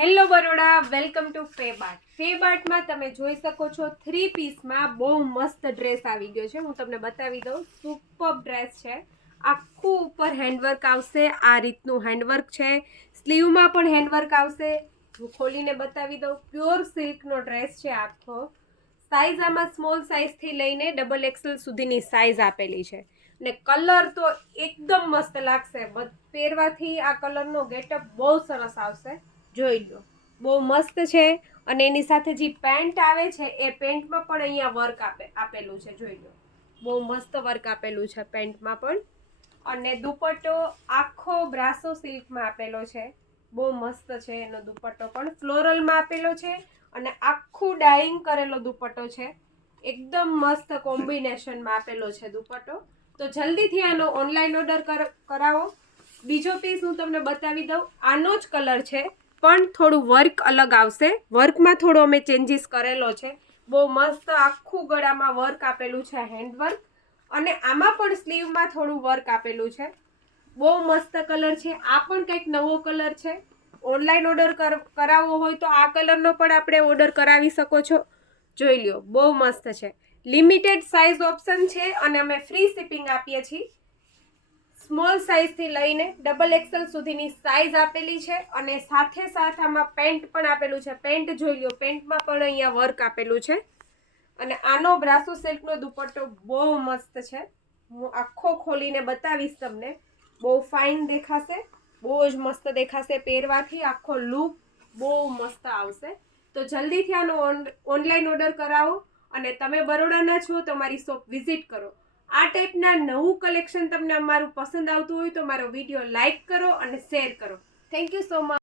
Hello Baroda, welcome to Fabart ફેબાર્ટમાં તમે જોઈ શકો છો થ્રી પીસમાં બહુ મસ્ત ડ્રેસ આવી ગયો છે. હું તમને બતાવી દઉં સુપર ડ્રેસ છે. આખું ઉપર હેન્ડવર્ક આવશે, આ રીતનું હેન્ડવર્ક છે. સ્લીવમાં પણ હેન્ડવર્ક આવશે. હું ખોલીને બતાવી દઉં પ્યોર સિલ્કનો ડ્રેસ છે આખો. સાઇઝ આમાં સ્મોલ સાઇઝથી લઈને ડબલ એક્સેલ સુધીની સાઇઝ આપેલી છે. ને કલર તો એકદમ મસ્ત લાગશે. પહેરવાથી આ કલરનો ગેટઅપ બહુ સરસ આવશે. જોઈ લો બહુ મસ્ત છે અને એની સાથે જે પેન્ટ આવે છે, એ પેન્ટમાં પણ અહીંયા વર્ક આપે, આપેલું છે, જોઈ લો બહુ મસ્ત વર્ક આપેલું છે પેન્ટમાં પણ. અને દુપટ્ટો આખો બ્રાસો સિલ્કમાં આપેલો છે. બહુ મસ્ત છે એનો દુપટ્ટો પણ. ફ્લોરલમાં આપેલો છે અને આખું ડાઈંગ કરેલો દુપટ્ટો છે. એકદમ મસ્ત કોમ્બિનેશનમાં આપેલો છે દુપટ્ટો. તો જલ્દીથી આનો ઓનલાઈન ઓર્ડર કરાવો. બીજો પીસ હું તમને બતાવી દઉં. આનો જ કલર છે. પણ થોડું વર્ક અલગ આવશે. વર્કમાં થોડો અમે ચેન્જીસ કરેલો છે. બહુ મસ્ત આખું ગળામાં વર્ક આપેલું છે હેન્ડવર્ક અને આમાં પણ સ્લીવમાં થોડું વર્ક આપેલું છે. બહુ મસ્ત કલર છે. આ પણ કંઈક નવો કલર છે. ઓનલાઈન ઓર્ડર કરાવવો હોય તો આ કલરનો પણ આપણે ઓર્ડર કરાવી શકો છો. જોઈ લ્યો, બહુ મસ્ત છે. લિમિટેડ સાઇઝ ઓપ્શન છે અને અમે ફ્રી શિપિંગ આપીએ છીએ. સ્મોલ સાઇઝથી લઈને ડબલ એક્સેલ સુધીની સાઇઝ આપેલી છે અને સાથે સાથ આમાં પેન્ટ પણ આપેલું છે. પેન્ટ જોઈ લો પેન્ટમાં પણ અહીંયા વર્ક આપેલું છે. અને આનો બ્રાસો સિલ્કનો દુપટ્ટો બહુ મસ્ત છે. હું આખો ખોલીને બતાવીશ તમને. બહુ ફાઇન દેખાશે, બહુ જ મસ્ત દેખાશે પહેરવાથી. આખો લુક બહુ મસ્ત આવશે. તો જલ્દીથી આનો ઓનલાઈન ઓર્ડર કરાવો અને તમે બરોડાના છો તો મારી શોપ વિઝિટ કરો. આ ટાઈપના નવું કલેક્શન તમને અમારું પસંદ આવતું હોય તો મારો વીડિયો લાઈક કરો અને શેર કરો. Thank you so much